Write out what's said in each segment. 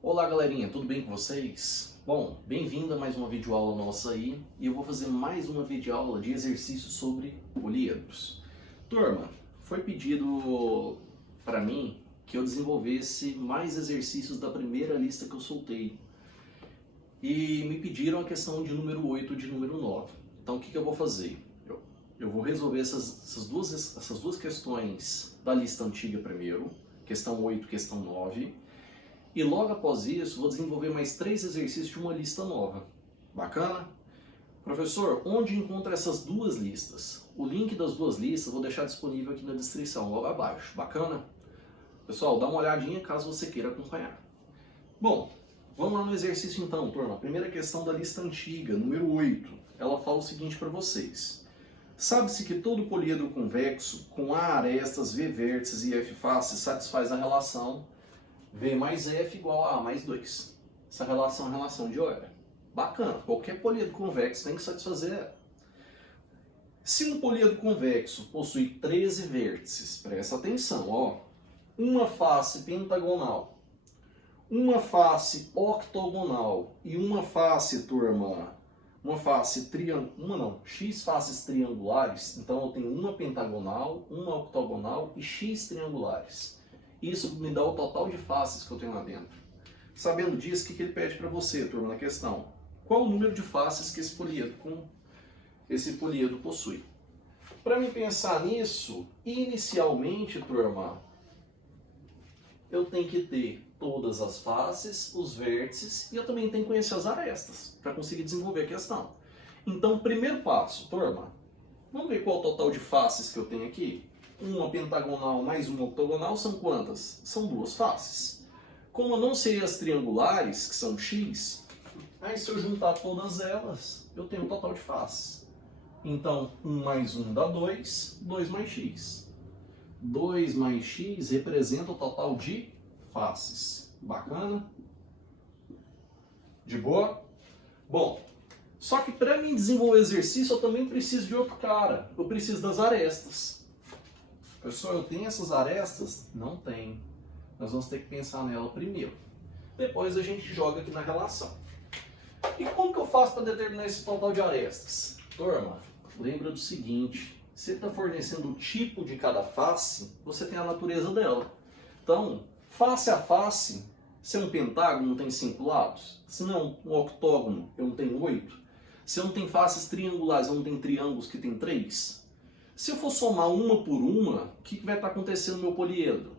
Olá galerinha, tudo bem com vocês? Bom, bem-vindo a mais uma videoaula nossa aí, e eu vou fazer mais uma videoaula de exercícios sobre políedros. Turma, foi pedido para mim que eu desenvolvesse mais exercícios da primeira lista que eu soltei. E me pediram a questão de número 8 e de número 9. Então o que eu vou fazer? Eu vou resolver essas duas questões da lista antiga primeiro, questão 8 e questão 9. E logo após isso, vou desenvolver mais 3 exercícios de uma lista nova. Bacana? Professor, onde encontra essas duas listas? O link das duas listas eu vou deixar disponível aqui na descrição, logo abaixo. Bacana? Pessoal, dá uma olhadinha caso você queira acompanhar. Bom, vamos lá no exercício então, turma. A primeira questão da lista antiga, número 8. Ela fala o seguinte para vocês. Sabe-se que todo políedro convexo, com A arestas, V vértices e F faces, satisfaz a relação V mais F igual a A mais 2. Essa relação é a relação de Euler. Bacana, qualquer políedro convexo tem que satisfazer ela. Se um políedro convexo possui 13 vértices, presta atenção, ó, uma face pentagonal, uma face octogonal e uma face, turma, X faces triangulares, então eu tenho uma pentagonal, uma octogonal e X triangulares. Isso me dá o total de faces que eu tenho lá dentro. Sabendo disso, o que ele pede para você, turma, na questão? Qual o número de faces que esse políedro possui? Para me pensar nisso, inicialmente, turma, eu tenho que ter todas as faces, os vértices, e eu também tenho que conhecer as arestas, para conseguir desenvolver a questão. Então, primeiro passo, turma, vamos ver qual o total de faces que eu tenho aqui? Uma pentagonal mais uma octogonal são quantas? São 2 faces. Como eu não sei as triangulares, que são x, aí se eu juntar todas elas, eu tenho o total de faces. Então, 1 mais 1 dá 2, 2 mais x. 2 mais x representa o total de faces. Bacana? De boa? Bom, só que para mim desenvolver o exercício, eu também preciso de outro cara. Eu preciso das arestas. Pessoal, eu tenho essas arestas? Não tenho. Nós vamos ter que pensar nela primeiro. Depois a gente joga aqui na relação. E como que eu faço para determinar esse total de arestas? Turma, lembra do seguinte. Se você está fornecendo o tipo de cada face, você tem a natureza dela. Então, face a face, se é um pentágono, tem 5 lados. Se não um octógono, eu não tenho 8. Se eu não tenho faces triangulares, eu não tenho triângulos que tem 3. Se eu for somar uma por uma, o que vai estar acontecendo no meu poliedro?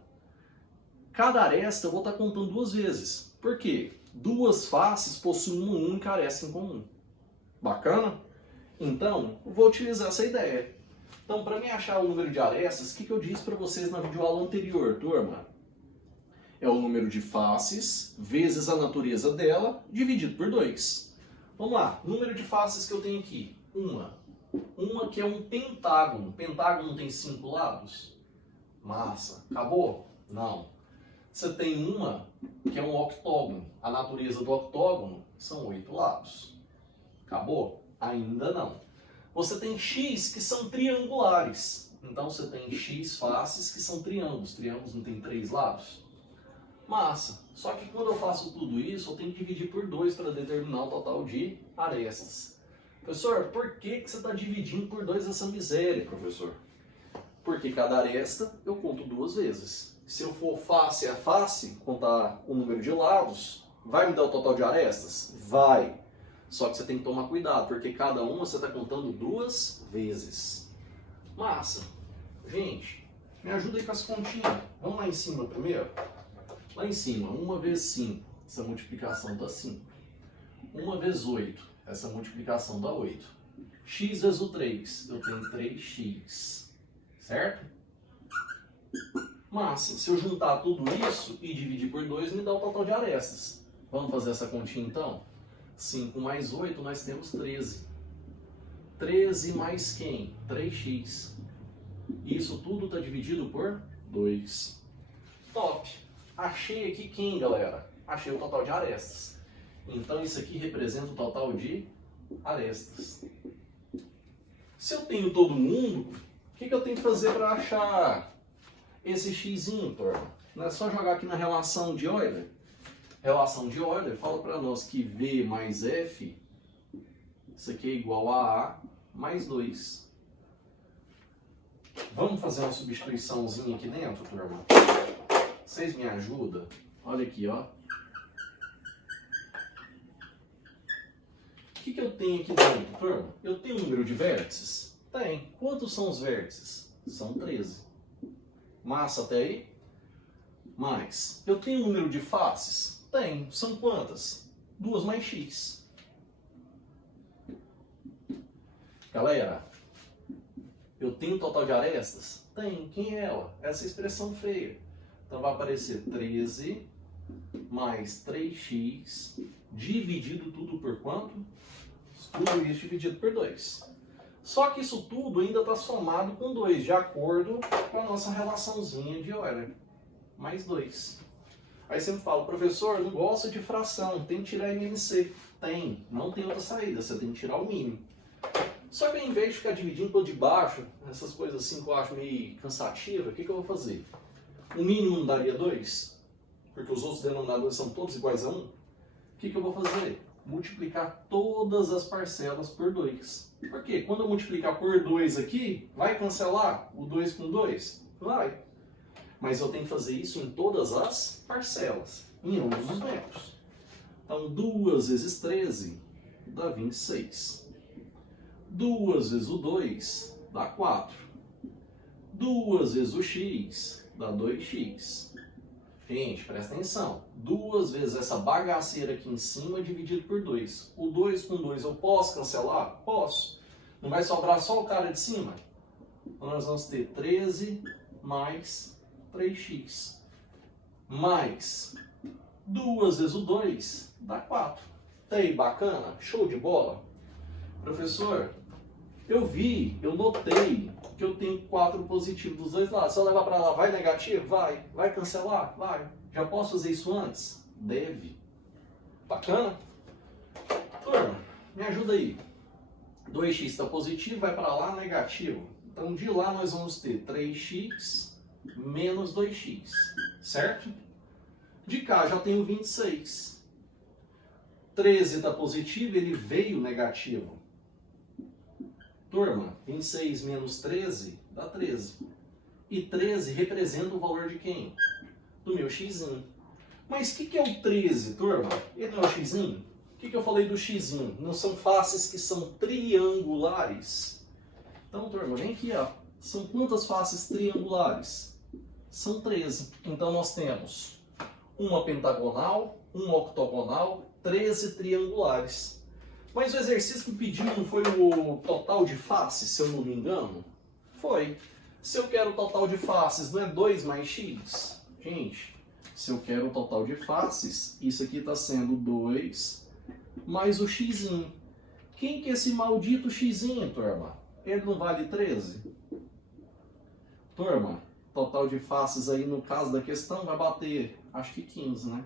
Cada aresta eu vou estar contando 2 vezes. Por quê? 2 faces possuem uma única aresta em comum. Bacana? Então, eu vou utilizar essa ideia. Então, para mim achar o número de arestas, o que eu disse para vocês na videoaula anterior, turma? É o número de faces vezes a natureza dela, dividido por 2. Vamos lá, número de faces que eu tenho aqui. Uma que é um pentágono. Pentágono tem 5 lados? Massa. Acabou? Não. Você tem uma que é um octógono. A natureza do octógono são 8 lados. Acabou? Ainda não. Você tem X que são triangulares. Então você tem X faces que são triângulos. Triângulos não tem 3 lados? Massa. Só que quando eu faço tudo isso, eu tenho que dividir por 2 para determinar o total de arestas. Professor, por que você está dividindo por 2 essa miséria, professor? Porque cada aresta eu conto 2 vezes. Se eu for face a face, contar o número de lados, vai me dar o total de arestas? Vai. Só que você tem que tomar cuidado, porque cada uma você está contando 2 vezes. Massa. Gente, me ajuda aí com as continhas. Vamos lá em cima primeiro? Lá em cima, 1 vezes 5. Essa multiplicação dá 5. 1 vezes 8. Essa multiplicação dá 8. X vezes o 3. Eu tenho 3x. Certo? Massa. Se eu juntar tudo isso e dividir por 2, me dá o total de arestas. Vamos fazer essa continha então? 5 mais 8, nós temos 13. 13 mais quem? 3x. Isso tudo está dividido por 2. Top. Achei aqui quem, galera? Achei o total de arestas. Então isso aqui representa o total de arestas. Se eu tenho todo mundo, o que eu tenho que fazer para achar esse xzinho, turma? Não é só jogar aqui na relação de Euler? Relação de Euler fala para nós que V mais F, isso aqui é igual a A mais 2. Vamos fazer uma substituiçãozinha aqui dentro, turma? Vocês me ajudam? Olha aqui, ó. O que eu tenho aqui dentro, turma? Eu tenho um número de vértices? Tem. Quantos são os vértices? São 13. Massa até aí? Mais. Eu tenho um número de faces? Tem. São quantas? 2 mais x. Galera, eu tenho um total de arestas? Tem. Quem é ela? Essa expressão feia. Então vai aparecer 13 mais 3x dividido tudo por quanto? Tudo isso dividido por 2. Só que isso tudo ainda está somado com 2, de acordo com a nossa relaçãozinha de Euler. Mais 2. Aí você me fala, professor, não gosto de fração, tem que tirar MMC. Tem, não tem outra saída, você tem que tirar o mínimo. Só que ao invés de ficar dividindo por debaixo, essas coisas assim que eu acho meio cansativa, o que eu vou fazer? O mínimo não daria 2? Porque os outros denominadores são todos iguais a 1? O que eu vou fazer? Multiplicar todas as parcelas por 2. Por quê? Quando eu multiplicar por 2 aqui, vai cancelar o 2 com 2? Vai. Mas eu tenho que fazer isso em todas as parcelas, em ambos os métodos. Então, 2 vezes 13 dá 26. 2 vezes o 2 dá 4. 2 vezes o x dá 2x. Gente, presta atenção. 2 vezes essa bagaceira aqui em cima dividido por 2. O 2 com 2 eu posso cancelar? Posso. Não vai sobrar só o cara de cima? Então nós vamos ter 13 mais 3x. Mais 2 vezes o 2 dá 4. Tá aí, bacana? Show de bola? Professor, eu notei que eu tenho 4 positivos dos dois lados. Se eu levar para lá, vai negativo? Vai. Vai cancelar? Vai. Já posso fazer isso antes? Deve. Bacana? Turma, me ajuda aí. 2x está positivo, vai para lá, negativo. Então, de lá nós vamos ter 3x menos 2x. Certo? De cá já tenho 26. 13 está positivo, ele veio negativo. Turma, 26 menos 13 dá 13. E 13 representa o valor de quem? Do meu xzinho. Mas o que é o 13, turma? Ele não é o xzinho? O que eu falei do xzinho? Não são faces que são triangulares? Então, turma, vem aqui, ó. São quantas faces triangulares? São 13. Então, nós temos uma pentagonal, uma octogonal, 13 triangulares. Mas o exercício que pediu não foi o total de faces, se eu não me engano? Foi. Se eu quero o total de faces, não é 2 mais x? Gente, se eu quero o total de faces, isso aqui está sendo 2 mais o xzinho. Quem que é esse maldito xzinho, turma? Ele não vale 13? Turma, total de faces aí no caso da questão vai bater, acho que 15, né?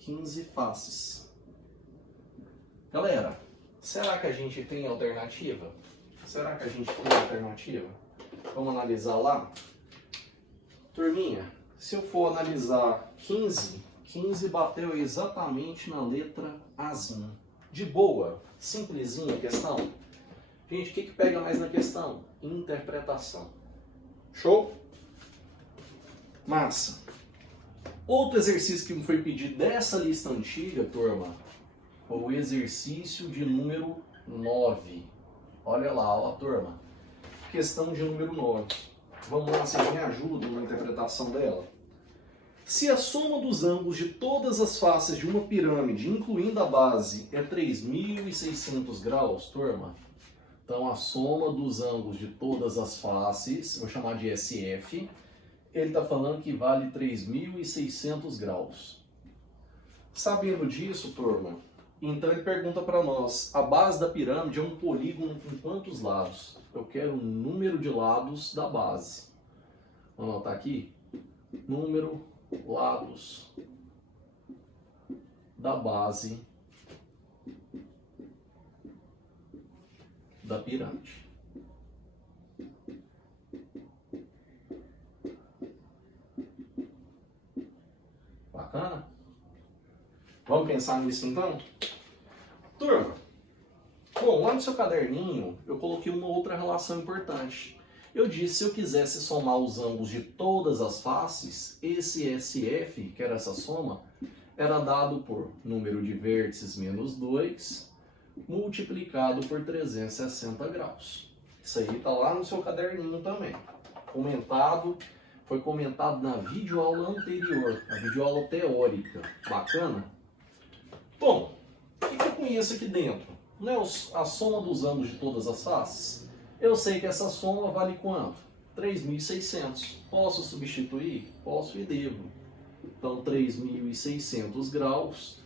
15 faces. Galera, será que a gente tem alternativa? Será que a gente tem alternativa? Vamos analisar lá? Turminha, se eu for analisar 15, 15 bateu exatamente na letra Azinha. De boa, simplesinha a questão. Gente, o que pega mais na questão? Interpretação. Show? Massa. Outro exercício que me foi pedido dessa lista antiga, turma, foi o exercício de número 9. Olha lá, ó, turma. Questão de número 9. Vamos lá, vocês me ajudam na interpretação dela. Se a soma dos ângulos de todas as faces de uma pirâmide, incluindo a base, é 3.600 graus, turma, então a soma dos ângulos de todas as faces, vou chamar de SF, ele está falando que vale 3.600 graus. Sabendo disso, turma, então ele pergunta para nós, a base da pirâmide é um polígono com quantos lados? Eu quero o número de lados da base. Vamos anotar aqui? Número lados da base da pirâmide. Bacana? Vamos pensar nisso então? Turma, bom, lá no seu caderninho eu coloquei uma outra relação importante. Eu disse, se eu quisesse somar os ângulos de todas as faces, esse SF, que era essa soma, era dado por número de vértices menos 2, multiplicado por 360 graus. Isso aí está lá no seu caderninho também. Foi comentado na videoaula anterior, a videoaula teórica. Bacana? Bom, o que eu conheço aqui dentro? Não é a soma dos ângulos de todas as faces? Eu sei que essa soma vale quanto? 3.600. Posso substituir? Posso e devo. Então, 3.600 graus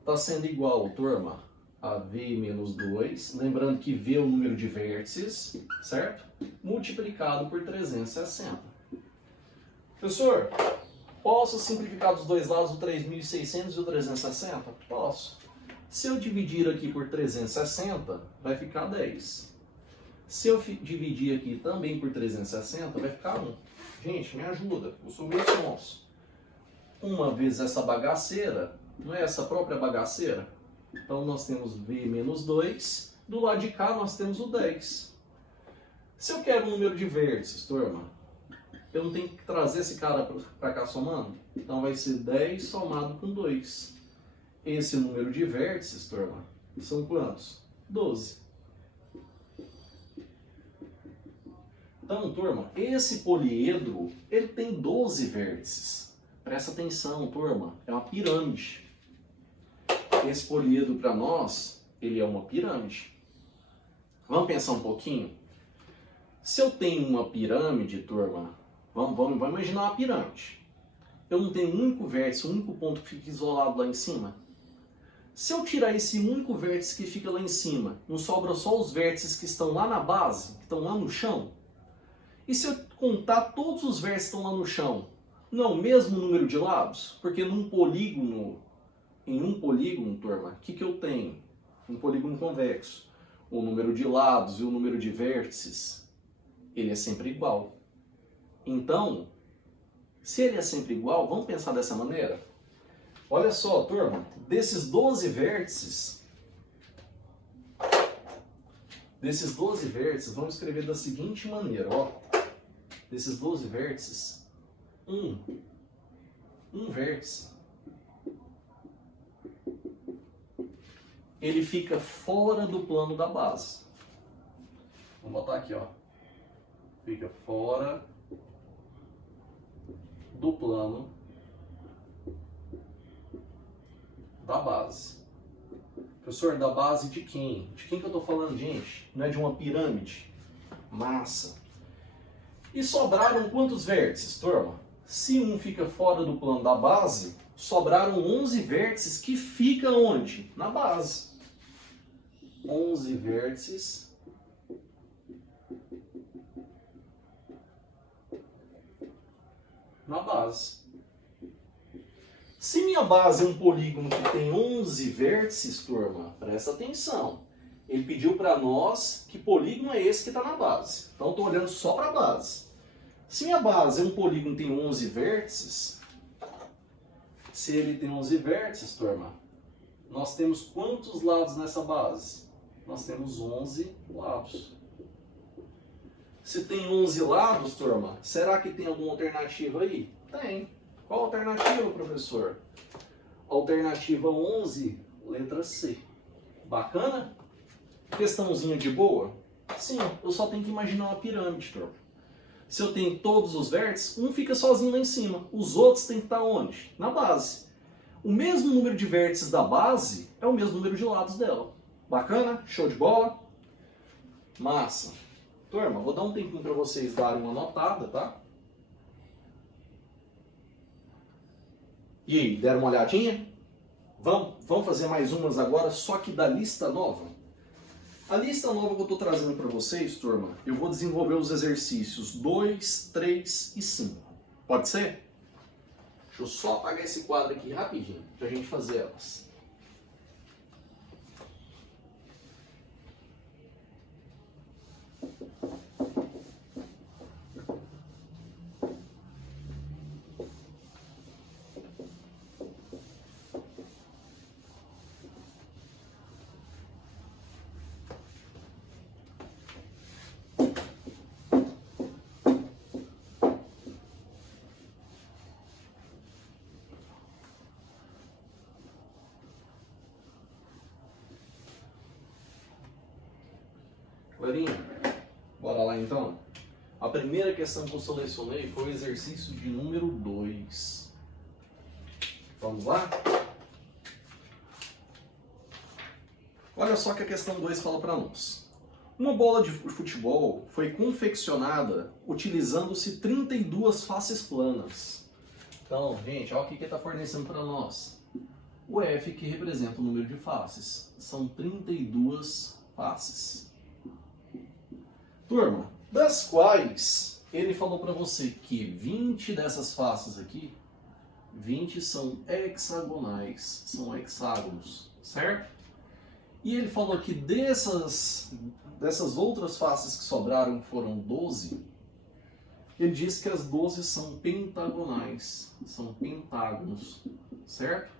está sendo igual, turma, a V menos 2. Lembrando que V é o número de vértices, certo? Multiplicado por 360. Professor, posso simplificar dos dois lados o 3.600 e o 360? Posso. Se eu dividir aqui por 360, vai ficar 10. Se eu dividir aqui também por 360, vai ficar 1. Gente, me ajuda, eu sou meio sonso. Uma vezes essa bagaceira, não é essa própria bagaceira? Então nós temos V menos 2, do lado de cá nós temos o 10. Se eu quero um número de vértices, turma, eu não tenho que trazer esse cara para cá somando? Então vai ser 10 somado com 2. Esse número de vértices, turma, são quantos? 12. Então, turma, esse poliedro, ele tem 12 vértices. Presta atenção, turma, é uma pirâmide. Esse poliedro para nós, ele é uma pirâmide. Vamos pensar um pouquinho? Se eu tenho uma pirâmide, turma, vamos imaginar uma pirâmide. Eu não tenho um único vértice, um único ponto que fica isolado lá em cima. Se eu tirar esse único vértice que fica lá em cima, não sobra só os vértices que estão lá na base, que estão lá no chão? E se eu contar todos os vértices que estão lá no chão, não é o mesmo número de lados? Porque em um polígono, turma, o que eu tenho? Um polígono convexo. O número de lados e o número de vértices, ele é sempre igual. Então, se ele é sempre igual, vamos pensar dessa maneira? Olha só, turma, desses 12 vértices, vamos escrever da seguinte maneira, ó. Desses 12 vértices, um vértice, ele fica fora do plano da base. Vamos botar aqui, ó. Fica fora do plano da base. Professor, da base de quem? De quem que eu estou falando, gente? Não é de uma pirâmide? Massa. E sobraram quantos vértices, turma? Se um fica fora do plano da base, sobraram 11 vértices que ficam onde? Na base. 11 vértices na base. Se minha base é um polígono que tem 11 vértices, turma, presta atenção. Ele pediu para nós que polígono é esse que está na base. Então, estou olhando só para a base. Se minha base é um polígono que tem 11 vértices, se ele tem 11 vértices, turma, nós temos quantos lados nessa base? Nós temos 11 lados. Se tem 11 lados, turma, será que tem alguma alternativa aí? Tem. Qual alternativa, professor? Alternativa 11, letra C. Bacana? Questãozinha de boa? Sim, eu só tenho que imaginar uma pirâmide, turma. Se eu tenho todos os vértices, um fica sozinho lá em cima. Os outros têm que estar onde? Na base. O mesmo número de vértices da base é o mesmo número de lados dela. Bacana? Show de bola? Massa. Turma, vou dar um tempinho para vocês darem uma notada, tá? E aí, deram uma olhadinha? Vamos fazer mais umas agora, só que da lista nova? A lista nova que eu estou trazendo para vocês, turma, eu vou desenvolver os exercícios 2, 3 e 5. Pode ser? Deixa eu só apagar esse quadro aqui rapidinho, para a gente fazer elas. Galerinha, bora lá então. A primeira questão que eu selecionei foi o exercício de número 2. Vamos lá? Olha só que a questão 2 fala para nós. Uma bola de futebol foi confeccionada utilizando-se 32 faces planas. Então, gente, olha o que ele está fornecendo para nós. O F, que representa o número de faces. São 32 faces. Turma, das quais ele falou para você que 20 dessas faces aqui, 20 são hexagonais, são hexágonos, certo? E ele falou que dessas outras faces que sobraram, que foram 12, ele disse que as 12 são pentagonais, são pentágonos, certo?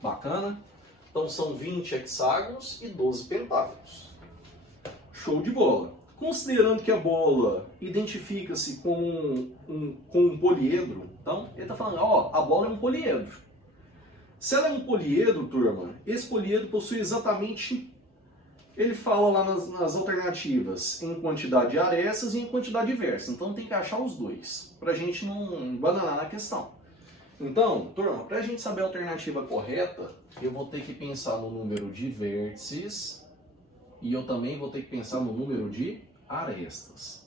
Bacana? Então são 20 hexágonos e 12 pentágonos. Show de bola! Considerando que a bola identifica-se com um poliedro, então ele está falando, ó, a bola é um poliedro. Se ela é um poliedro, turma, esse poliedro possui exatamente, ele fala lá nas alternativas, em quantidade de arestas e em quantidade de vértices. Então tem que achar os dois, para a gente não bananar na questão. Então, turma, para a gente saber a alternativa correta, eu vou ter que pensar no número de vértices e eu também vou ter que pensar no número de arestas.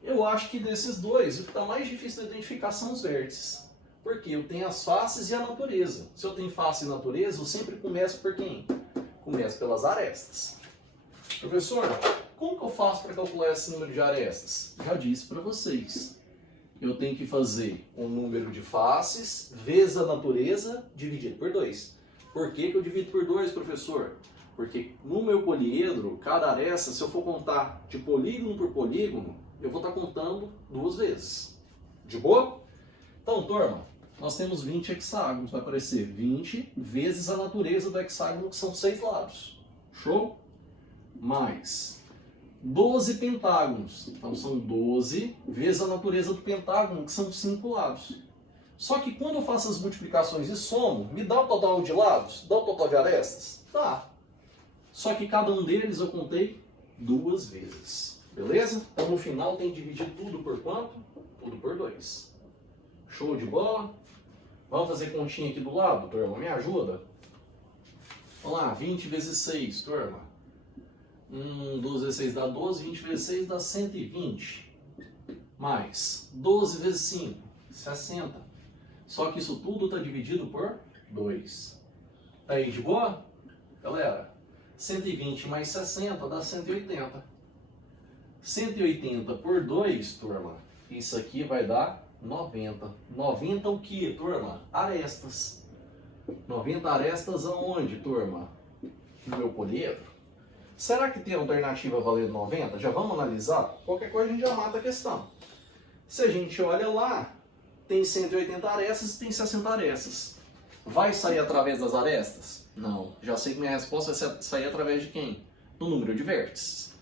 Eu acho que desses dois, o que está mais difícil de identificar são os vértices. Porque eu tenho as faces e a natureza. Se eu tenho face e natureza, eu sempre começo por quem? Começo pelas arestas. Professor, como que eu faço para calcular esse número de arestas? Já disse para vocês. Eu tenho que fazer um número de faces vezes a natureza dividido por 2. Por que eu divido por 2, professor? Porque no meu poliedro, cada aresta, se eu for contar de polígono por polígono, eu vou estar contando 2 vezes. De boa? Então, turma, nós temos 20 hexágonos. Vai aparecer 20 vezes a natureza do hexágono, que são 6 lados. Show? Mais 12 pentágonos. Então, são 12 vezes a natureza do pentágono, que são 5 lados. Só que quando eu faço as multiplicações e somo, me dá o total de lados? Dá o total de arestas? Dá. Só que cada um deles eu contei 2 vezes. Beleza? Então, no final, tem que dividir tudo por quanto? Tudo por 2. Show de bola? Vamos fazer continha aqui do lado, turma? Me ajuda? Vamos lá, 20 vezes 6, turma. 12 vezes 6 dá 12, 20 vezes 6 dá 120. Mais 12 vezes 5, 60. Só que isso tudo está dividido por 2. Tá aí de boa? Galera, 120 mais 60 dá 180. 180 por 2, turma, isso aqui vai dar 90. 90 o que, turma? Arestas. 90 arestas aonde, turma? No meu poliedro. Será que tem alternativa valendo 90? Já vamos analisar? Qualquer coisa a gente já mata a questão. Se a gente olha lá, tem 180 arestas e tem 60 arestas. Vai sair através das arestas? Não. Já sei que minha resposta vai sair através de quem? Do número de vértices.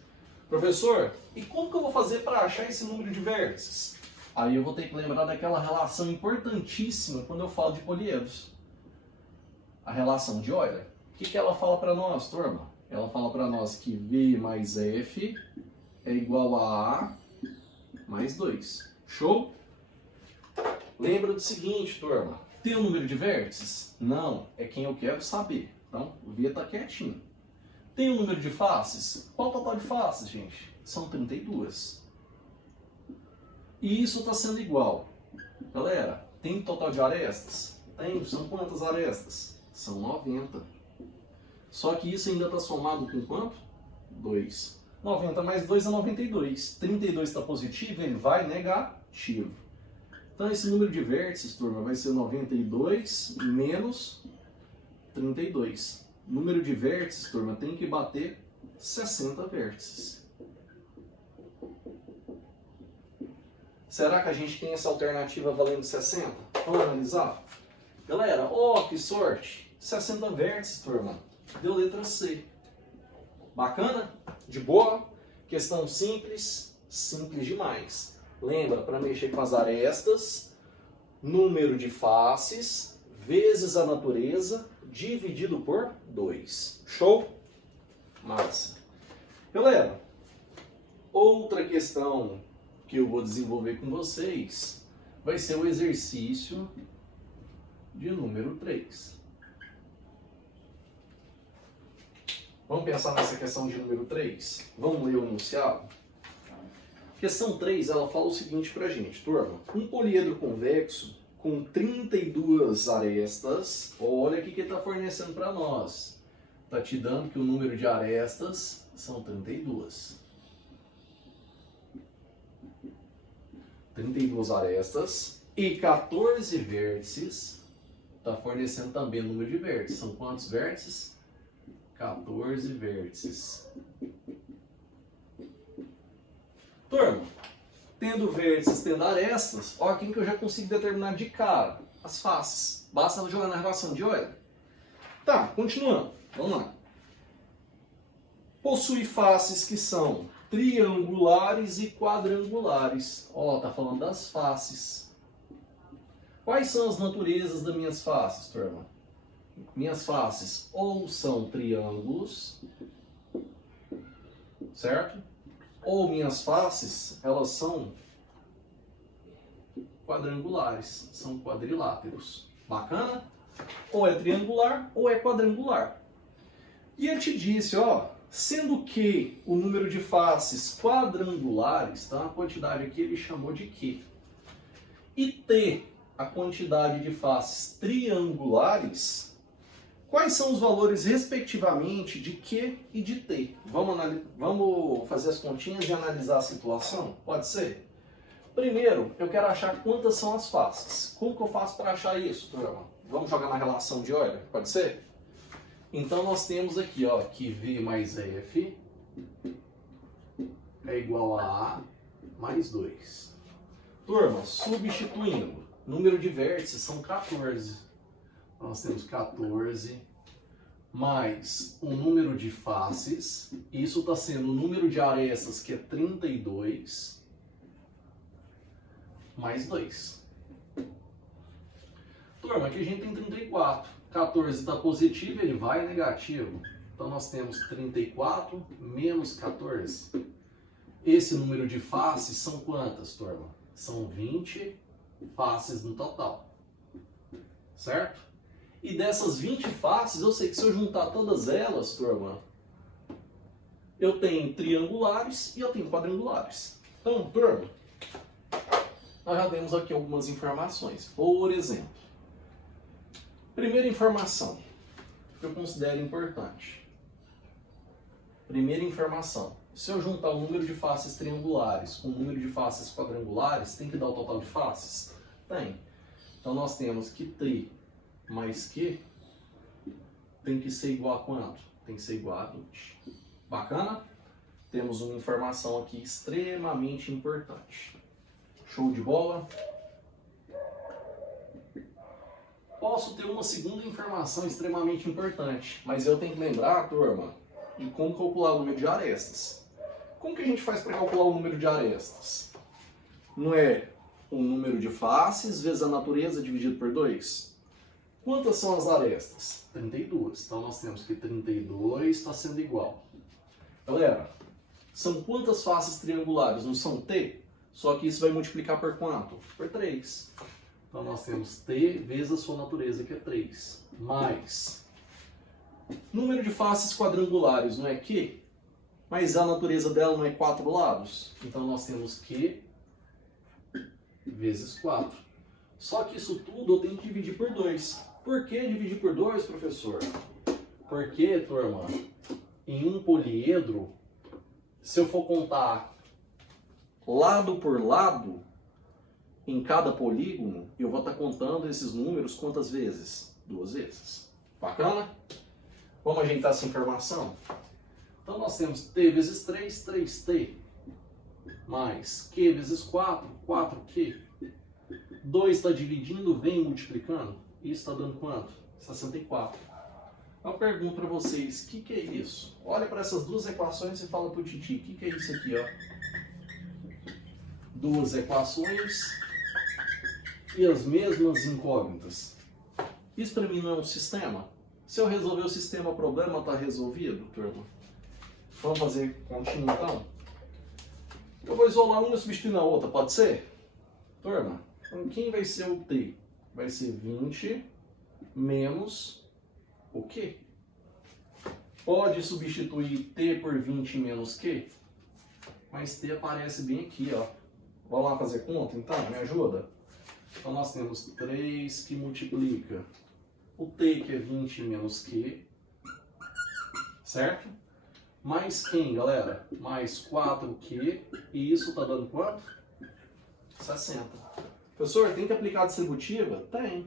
Professor, e como que eu vou fazer para achar esse número de vértices? Aí eu vou ter que lembrar daquela relação importantíssima quando eu falo de poliedros. A relação de Euler. O que ela fala para nós, turma? Ela fala para nós que V mais F é igual a A mais 2. Show? Lembra do seguinte, turma. Tem um número de vértices? Não. É quem eu quero saber. Então, o V está quietinho. Tem um número de faces? Qual o total de faces, gente? São 32. E isso está sendo igual. Galera, tem total de arestas? Tem. São quantas arestas? São 90. Só que isso ainda está somado com quanto? 2. 90 mais 2 é 92. 32 está positivo, ele vai negativo. Então esse número de vértices, turma, vai ser 92 menos 32. Número de vértices, turma, tem que bater 60 vértices. Será que a gente tem essa alternativa valendo 60? Vamos analisar? Galera, ó, que sorte! 60 vértices, turma. Deu letra C. Bacana? De boa? Questão simples? Simples demais. Lembra, para mexer com as arestas, número de faces vezes a natureza dividido por 2. Show? Massa. Galera, Outra questão que eu vou desenvolver com vocês vai ser o exercício de número 3. Vamos pensar nessa questão de número 3? Vamos ler o enunciado? Questão 3, ela fala o seguinte pra gente, turma. Um poliedro convexo com 32 arestas, olha o que ele está fornecendo para nós. Está te dando que o número de arestas são 32. 32 arestas e 14 vértices. Está fornecendo também o número de vértices. São quantos vértices? 14 vértices. Turma, tendo vértices, tendo arestas, ó, quem que eu já consigo determinar de cara? As faces. Basta jogar na relação de Euler. Tá, continuando. Vamos lá. Possui faces que são triangulares e quadrangulares. Ó, tá falando das faces. Quais são as naturezas das minhas faces, turma? Minhas faces ou são triângulos, certo? Ou minhas faces, elas são quadrangulares, são quadriláteros. Bacana? Ou é triangular ou é quadrangular. E ele te disse, ó, sendo que o número de faces quadrangulares, tá? A quantidade aqui ele chamou de Q. E T, a quantidade de faces triangulares, quais são os valores, respectivamente, de Q e de T? Vamos fazer as continhas e analisar a situação? Pode ser? Primeiro, eu quero achar quantas são as faces. Como que eu faço para achar isso, turma? Vamos jogar na relação de Euler? Pode ser? Então, nós temos aqui, ó, que V mais F é igual a A mais 2. Turma, substituindo, número de vértices são 14. Nós temos 14 mais o número de faces. Isso está sendo o número de arestas, que é 32, mais 2. Turma, aqui a gente tem 34. 14 está positivo, ele vai negativo. Então nós temos 34 menos 14. Esse número de faces são quantas, turma? São 20 faces no total. Certo? E dessas 20 faces, eu sei que se eu juntar todas elas, turma, eu tenho triangulares e eu tenho quadrangulares. Então, turma, nós já temos aqui algumas informações. Por exemplo, primeira informação que eu considero importante. Primeira informação. Se eu juntar o número de faces triangulares com o número de faces quadrangulares, tem que dar o total de faces? Tem. Então nós temos que T mais Q tem que ser igual a quanto? Tem que ser igual a 20. Bacana? Temos uma informação aqui extremamente importante. Show de bola? Posso ter uma segunda informação extremamente importante, mas eu tenho que lembrar, turma, de como calcular o número de arestas. Como que a gente faz para calcular o número de arestas? Não é o número de faces vezes a natureza dividido por 2? Quantas são as arestas? 32. Então nós temos que 32 está sendo igual. Galera, são quantas faces triangulares? Não são T? Só que isso vai multiplicar por quanto? Por 3. Então nós temos T vezes a sua natureza, que é 3. Mais número de faces quadrangulares, não é Q? Mas a natureza dela não é 4 lados? Então nós temos Q vezes 4. Só que isso tudo eu tenho que dividir por 2. Por que dividir por 2, professor? Porque, turma, em um poliedro, se eu for contar lado por lado, em cada polígono, eu vou estar contando esses números quantas vezes? 2 vezes. Bacana? Vamos ajeitar essa informação? Então nós temos T vezes 3, 3T, mais Q vezes 4, 4Q. 2 está dividindo, vem multiplicando. Isso está dando quanto? 64. Eu pergunto para vocês, o que é isso? Olha para essas duas equações e fala para o Titi, o que é isso aqui, ó? Duas equações e as mesmas incógnitas. Isso para mim não é um sistema? Se eu resolver o sistema, o problema está resolvido, turma? Vamos fazer continha então? Eu vou isolar uma e substituir na outra, pode ser? Turma, então quem vai ser o t? Vai ser 20 menos o q. Pode substituir t por 20 menos q? Mas t aparece bem aqui, ó. Vamos lá fazer conta, então? Me ajuda? Então nós temos 3 que multiplica o t, que é 20 menos q, certo? Mais quem, galera? Mais 4q, e isso tá dando quanto? 60. Professor, tem que aplicar a distributiva? Tem.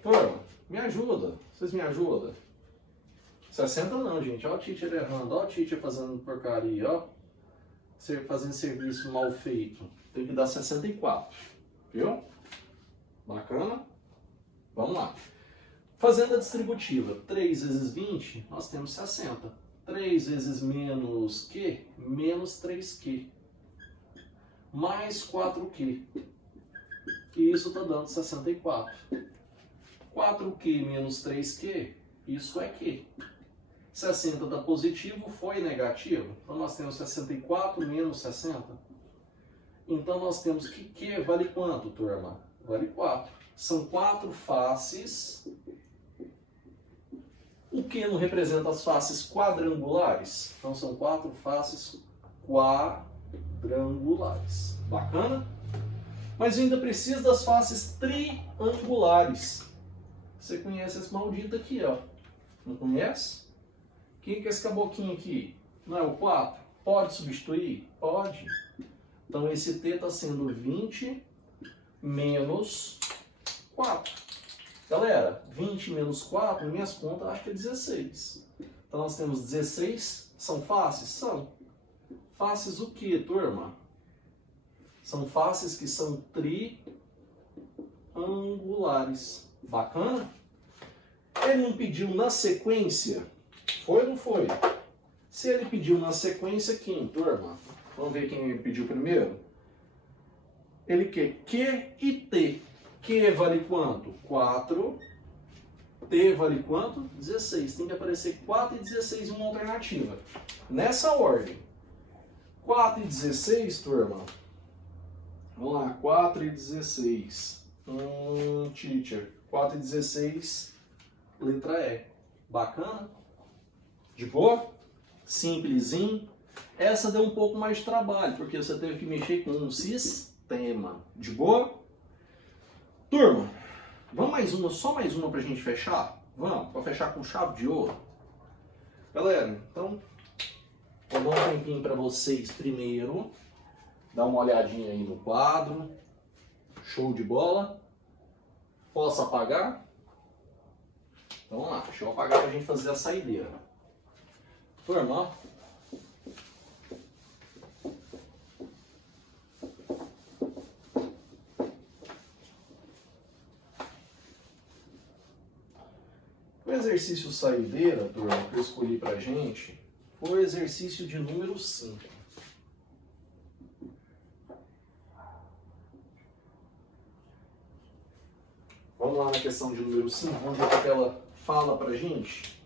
Turma, me ajuda. Vocês me ajudam? 60 não, gente. Olha o teacher errando. Olha o teacher fazendo porcaria, ó. Fazendo serviço mal feito. Tem que dar 64. Viu? Bacana? Vamos lá. Fazendo a distributiva, 3 vezes 20, nós temos 60. 3 vezes menos Q, menos 3Q. Mais 4Q. E isso está dando 64. 4Q menos 3Q, isso é Q. 60 está positivo, foi negativo. Então nós temos 64 menos 60. Então nós temos que Q vale quanto, turma? Vale 4. São 4 faces. O Q não representa as faces quadrangulares? Então são 4 faces quadrangulares. Bacana? Mas eu ainda preciso das faces triangulares. Você conhece esse maldito aqui, ó. Não conhece? Quem que é esse caboquinho aqui? Não é o 4? Pode substituir? Pode. Então esse T está sendo 20 menos 4. Galera, 20 menos 4, minhas contas, acho que é 16. Então nós temos 16, são faces? São. Faces o que, turma? São faces que são triangulares. Bacana? Ele não pediu na sequência? Foi ou não foi? Se ele pediu na sequência, quem, turma? Vamos ver quem ele pediu primeiro? Ele quer Q e T. Q vale quanto? 4. T vale quanto? 16. Tem que aparecer 4 e 16 em uma alternativa. Nessa ordem. 4 e 16, turma. Vamos lá. 4 e 16. Teacher. 4 e 16, letra E. Bacana? De boa? Simplesinho. Essa deu um pouco mais de trabalho, porque você teve que mexer com um sistema. De boa? Turma, vamos mais uma, só mais uma pra gente fechar? Vamos, pra fechar com chave de ouro. Galera, então, vou dar um tempinho pra vocês primeiro. Dar uma olhadinha aí no quadro. Show de bola. Posso apagar? Então vamos lá, deixa eu apagar pra gente fazer a saideira. Turma, ó. O exercício saideira, turma, que eu escolhi pra gente, foi o exercício de número 5. Vamos lá na questão de número 5, vamos ver o que ela fala pra gente.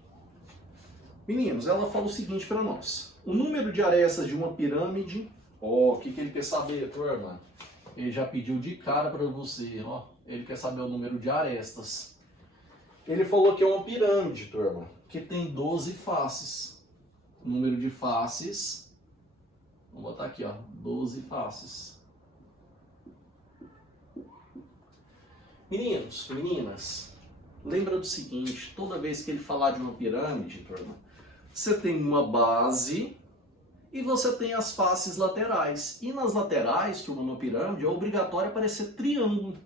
Meninos, ela fala o seguinte para nós. O número de arestas de uma pirâmide... Ó, o que ele quer saber, turma? Ele já pediu de cara para você, ó. Ele quer saber o número de arestas. Ele falou que é uma pirâmide, turma, que tem 12 faces. O número de faces... Vamos botar aqui, ó. 12 faces. Meninos, meninas, lembra do seguinte, toda vez que ele falar de uma pirâmide, turma, você tem uma base e você tem as faces laterais. E nas laterais, turma, na pirâmide, é obrigatório aparecer triângulo.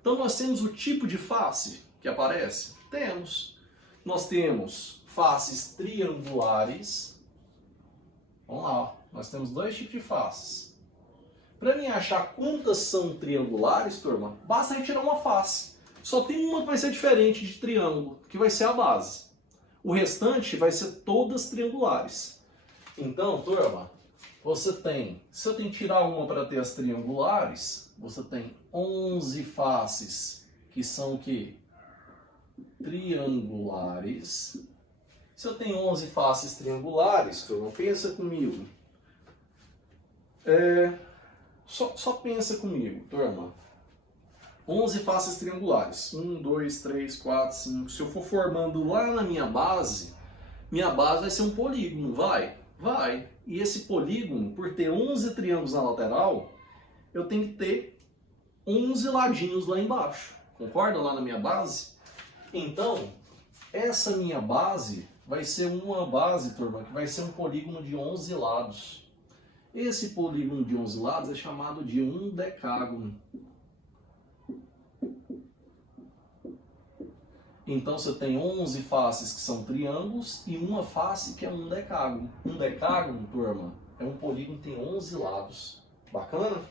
Então nós temos o tipo de face que aparece? Temos. Nós temos faces triangulares. Vamos lá, ó. Nós temos dois tipos de faces. Para mim achar quantas são triangulares, turma, basta retirar uma face. Só tem uma que vai ser diferente de triângulo, que vai ser a base. O restante vai ser todas triangulares. Então, turma, você tem, se eu tenho que tirar uma para ter as triangulares, você tem 11 faces, que são o quê? Triangulares. Se eu tenho 11 faces triangulares, turma, pensa comigo. Só pensa comigo, turma. 11 faces triangulares. 1, 2, 3, 4, 5. Se eu for formando lá na minha base vai ser um polígono, vai? Vai. E esse polígono, por ter 11 triângulos na lateral, eu tenho que ter 11 ladinhos lá embaixo. Concorda lá na minha base? Então, essa minha base vai ser uma base, turma, que vai ser um polígono de 11 lados. Esse polígono de 11 lados é chamado de um decágono. Então você tem 11 faces que são triângulos e uma face que é um decágono. Um decágono, turma, é um polígono que tem 11 lados. Bacana?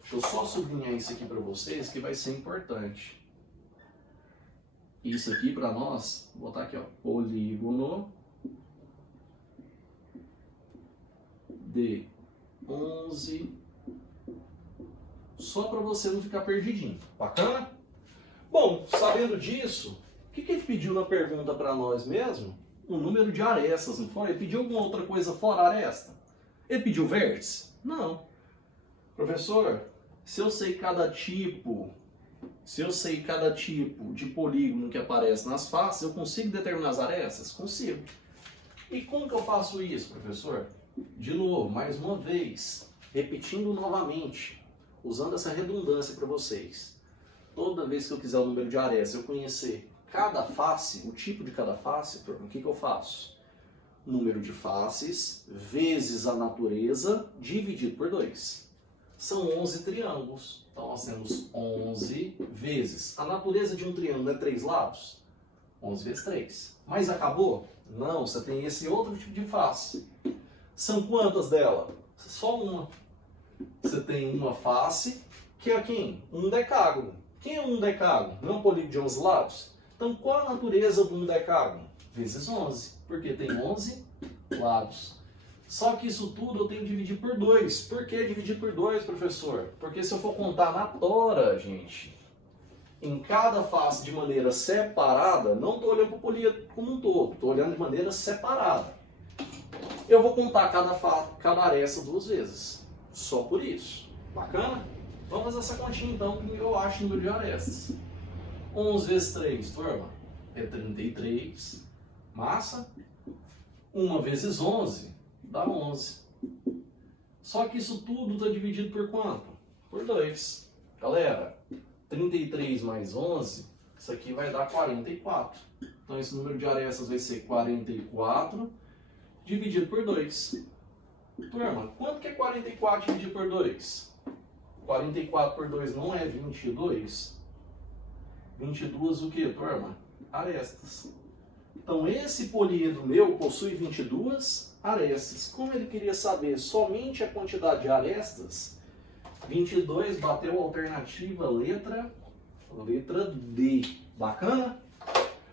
Deixa eu só sublinhar isso aqui para vocês que vai ser importante. Isso aqui para nós, vou botar aqui, ó, polígono de 11, só para você não ficar perdidinho. Bacana? Bom, sabendo disso, o que ele pediu na pergunta para nós mesmo? O número de arestas, não foi? Ele pediu alguma outra coisa fora aresta? Ele pediu vértice? Não. Professor, se eu sei cada tipo de polígono que aparece nas faces, eu consigo determinar as arestas? Consigo. E como que eu faço isso, professor? De novo, mais uma vez, repetindo novamente, usando essa redundância para vocês. Toda vez que eu quiser o número de arestas, eu conhecer cada face, o tipo de cada face, o que eu faço? Número de faces vezes a natureza dividido por 2. São 11 triângulos. Então nós temos 11 vezes. A natureza de um triângulo é 3 lados? 11 vezes 3. Mas acabou? Não, você tem esse outro tipo de face. São quantas dela? Só uma. Você tem uma face, que é quem? Um decágono. Quem é um decágono? Não é um polígono de 11 lados? Então qual a natureza de um decágono? Vezes 11. Porque tem 11 lados. Só que isso tudo eu tenho que dividir por 2. Por que dividir por 2, professor? Porque se eu for contar na tora, gente, em cada face de maneira separada, não estou olhando para o polígono como um todo, estou olhando de maneira separada. Eu vou contar cada aresta 2 vezes. Só por isso. Bacana? Vamos fazer essa continha então, que eu acho o número de arestas. 11 vezes 3, turma, é 33. Massa. 1 vezes 11 dá 11. Só que isso tudo está dividido por quanto? Por 2. Galera, 33 mais 11, isso aqui vai dar 44. Então esse número de arestas vai ser 44 dividido por 2. Turma, quanto que é 44 dividido por 2? 44 por 2 não é 22? 22 o que, turma? Arestas. Então esse políedro meu possui 22 arestas. Como ele queria saber somente a quantidade de arestas, 22 bateu a alternativa letra D. Bacana?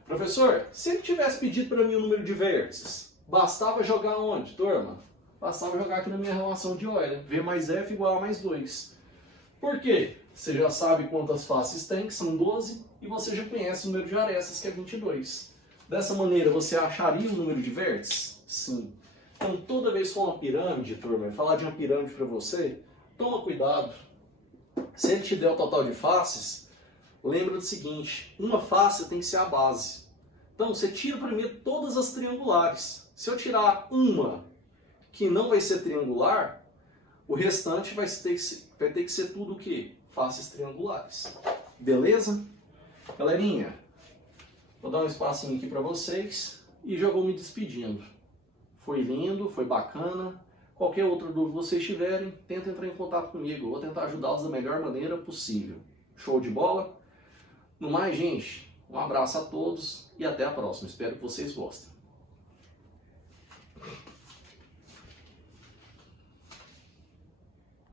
Professor, se ele tivesse pedido para mim o número de vértices, bastava jogar onde, turma? Bastava jogar aqui na minha relação de Euler. V mais F igual a mais 2. Por quê? Você já sabe quantas faces tem, que são 12, e você já conhece o número de arestas, que é 22. Dessa maneira, você acharia o número de vértices? Sim. Então, toda vez que for uma pirâmide, turma, falar de uma pirâmide para você, toma cuidado. Se ele te der o total de faces, lembra do seguinte, uma face tem que ser a base. Então, você tira primeiro todas as triangulares. Se eu tirar uma que não vai ser triangular, o restante vai ter que ser tudo o quê? Faces triangulares. Beleza? Galerinha, vou dar um espacinho aqui para vocês e já vou me despedindo. Foi lindo, foi bacana. Qualquer outra dúvida que vocês tiverem, tenta entrar em contato comigo. Eu vou tentar ajudá-los da melhor maneira possível. Show de bola? No mais, gente, um abraço a todos e até a próxima. Espero que vocês gostem.